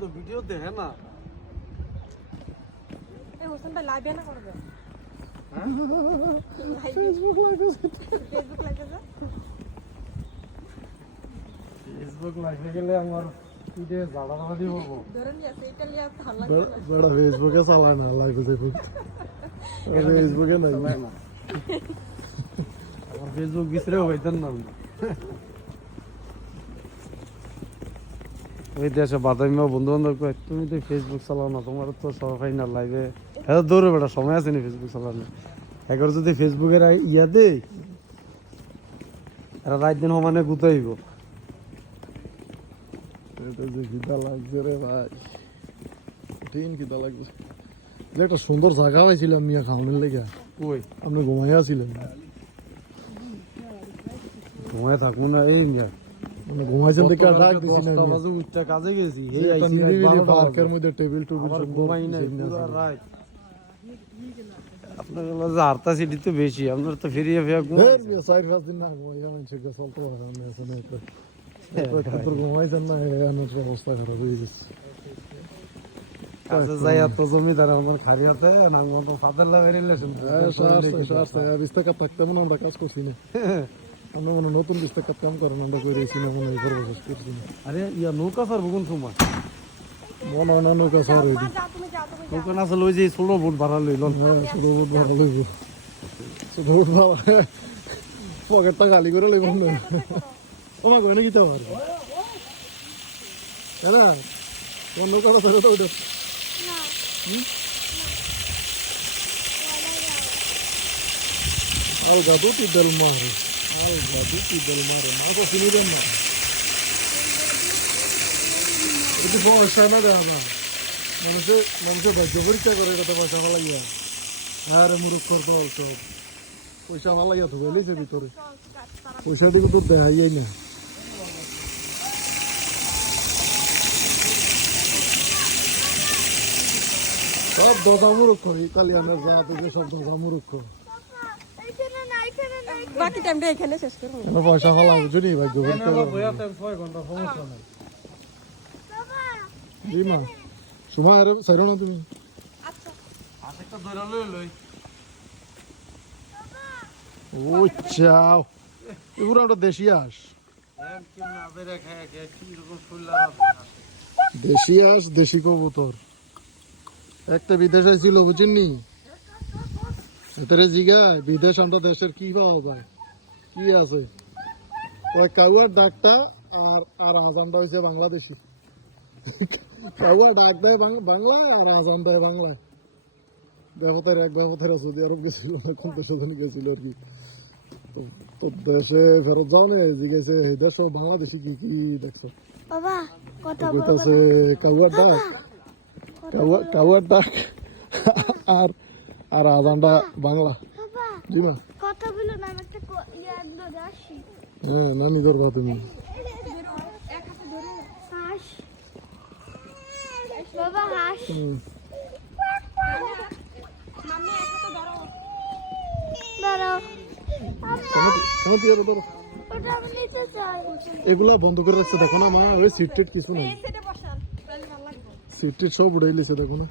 তো ভিডিও দেখে না হোসেন ভাই লাইভে না করবে ফেসবুক লাইভে গেলে আমার ভিডিও জাড়া দিব বড় ফেসবুকে চালায় না লাইভে যাবো ফেসবুকে নাই না আমার ফেসবুক বিছরেও হইতেন না ওই দেশে বাদামি বন্ধু বান্ধব কয় তুমি তো ফেসবুক চালাও না তোমার তো সবাই না লাইভে হ্যাঁ দৌড়ে বেটা সময় আছে না ফেসবুক চালানো একবার যদি ফেসবুকের ইয়া দে এরা রাত দিন সমানে গুতাইব খিদা লাগছে রে ভাই কঠিন খিদা লাগছে একটা সুন্দর জায়গা পাইছিলাম মিয়া খাওয়ানোর লেগে কই আপনি ঘুমাইয়া ছিলেন ঘুমায় থাকুন না এই মিয়া মানে ঘুমাইছেন দেখে ডাক দিছি না বাজু উচ্চা কাজে গেছি এই আইছি নিরিবিলি পার্কের মধ্যে টেবিল টুবিল সব ঘুমাই না পুরো রাত আপনার যে আরতা সিটি তো বেশি আপনার তো ফিরিয়ে ফিরে ঘুমাই 4-5 দিন না ঘুমাই জানেন ঠিক আছে চলতে পারে না এসে তো কত ঘুমাইছেন না আমার অবস্থা খারাপ হয়ে গেছে কাছে যাই তো জমিদার আমার খারিয়াতে না মতো ফাদার লাগে রিলেশন হ্যাঁ 20 টাকা থাকতাম না আমরা কাজ করছি না আমরা মনে নতুন 20 টাকা কাম করেন আমরা করে দিয়েছি না মনে করবো করছি না আরে ইয়া নৌকা স্যার বগুন সময় মনে হয় না নৌকা স্যার নৌকা না আসলে ওই যে ষোলো ফুট ভাড়া লইল ষোলো ফুট ভাড়া লইব ষোলো ফুট ভাড়া পকেটটা খালি করে লইব না ও মা গনে গিতে পারবে এরা কোন নৌকাটা ধরে তো ওইটা al gaduti del mare ma cosa finire no এটি পয়সা না দাদা মানুষে বাধ্য পরীক্ষা করে কত পয়সা ভালো লাগিয়া আরে মুরুক্ষর তো সব পয়সা ভালো লাগিয়া তো বলেছে ভিতরে পয়সা দিকে তো দেখাই না সব দশা মুরুক্ষ ইতালিয়ানের যা থেকে সব দশা মুরুক্ষ বাকি টাইমটা এখানে শেষ করব কেন পয়সা ভালো বুঝি নি ভাই গোবর তো বয়া টাইম 6 ঘন্টা সমস্যা নাই বাবা জি মা সময় আর সাইরো না তুমি আচ্ছা আশেকটা ধরে লই বাবা ও চাও এগুলো আমরা দেশি হাঁস দেশি হাঁস দেশি কবুতর একটা বিদেশে ছিল বুঝিনি এটারে জিগায় বিদেশ আমরা দেশের কি পাওয়া যায় কি আছে ওই কাউয়ার ডাকটা আর আজানটা হয়েছে বাংলাদেশি কাউয়া ডাক দেয় বাংলায় আর আজান দেয় বাংলায় দেবতার এক দেবতারা সৌদি আরব গেছিল কোন দেশে গেছিল আর কি তো দেশে ফেরত যাও না জিজ্ঞাসে এই দেশ বাংলাদেশি কি কি দেখছো বাবা কথা বলতেছে কাউয়ার ডাক আর আজানটা বাংলা জি মা কথা বলো না আমি একটা ইয়া ধরে আসি হ্যাঁ নানি ধরবা তুমি হাঁস বাবা হাঁস মাম্মি একটা তো ধরো ওটা আমি নিতে চাই এগুলা বন্ধ করে রাখছে দেখো না মা ওই সিট কিছু নেই সেটা বসান তাহলে ভালো লাগবে সিট সব উড়াই লিছে দেখো না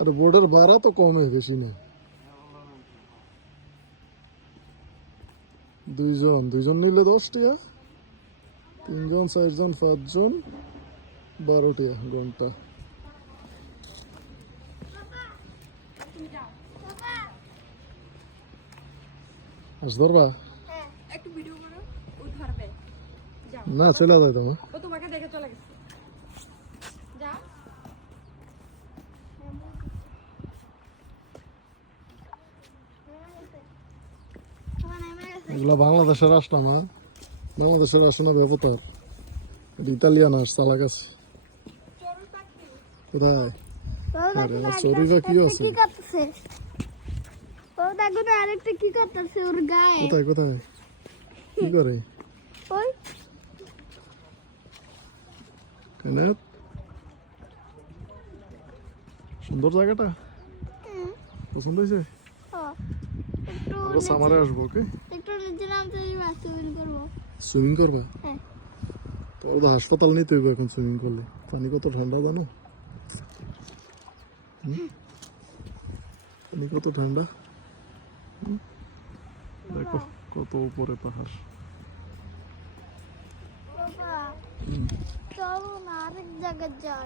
আর বোর্ডের ভাড়া তো কম হয়ে গেছি না দুইজন নিলে 10 টাকা 3 জন 4 জন 5 জন 12 টাকা ঘন্টা আজ ধরবা একটু ভিডিও করো ও ধরবে যাও না চলে যায় তোমার ও তোমাকে দেখে চলে গেছে যা এগুলা বাংলাদেশের আসলো না বাংলাদেশের আসে না ব্যবতার ইতালিয়ান আর চালাক আছে কোথায় আরে চড়ি বা কি আছে ও দেখো না আরেকটা কি করতেছে ওর গায়ে কোথায় কোথায় কি করে ওই কানাত সুন্দর জায়গাটা পছন্দ হয়েছে একটু আমরা সামারে আসবো ওকে একটু নিচে নামতে দিবা সুইমিং করবো সুইমিং করবা হ্যাঁ তো ওদের হাসপাতাল নিতে হইব এখন সুইমিং করলে পানি কত ঠান্ডা জানো পানি কত ঠান্ডা দেখো কত উপরে পাহাড় বাবা চলো না আরেক জায়গায় যাই